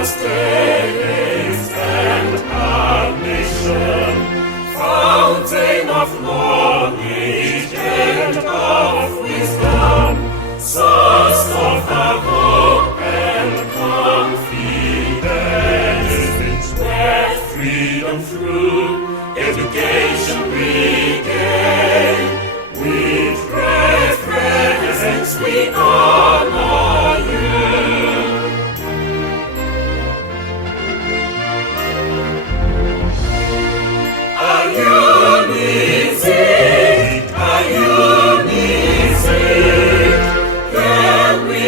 God's taste and admission, fountain of knowledge and of wisdom, source of our hope and confidence, where freedom through education we gain. With reverence we honor you. Are you music? Are you music? Can we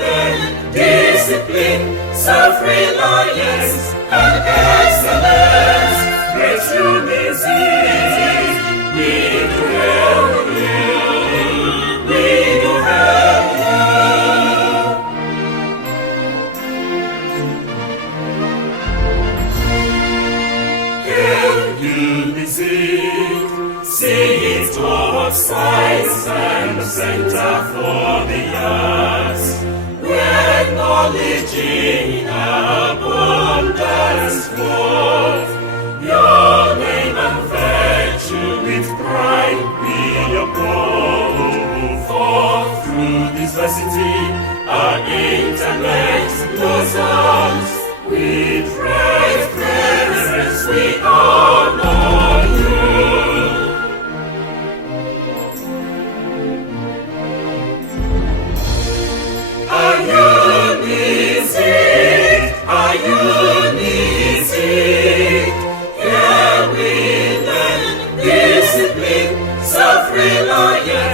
learn discipline, self-reliance, and excellence? Breakthrough music, we do help you. We do help you. Can you music? Sing it towards science and the center for the arts, where knowledge in abundance flows. Your name and virtue with pride we uphold. For through this diversity our intellect blossoms. With reverence we honor you. Are you music? Are you music? Can we learn discipline, self-reliance,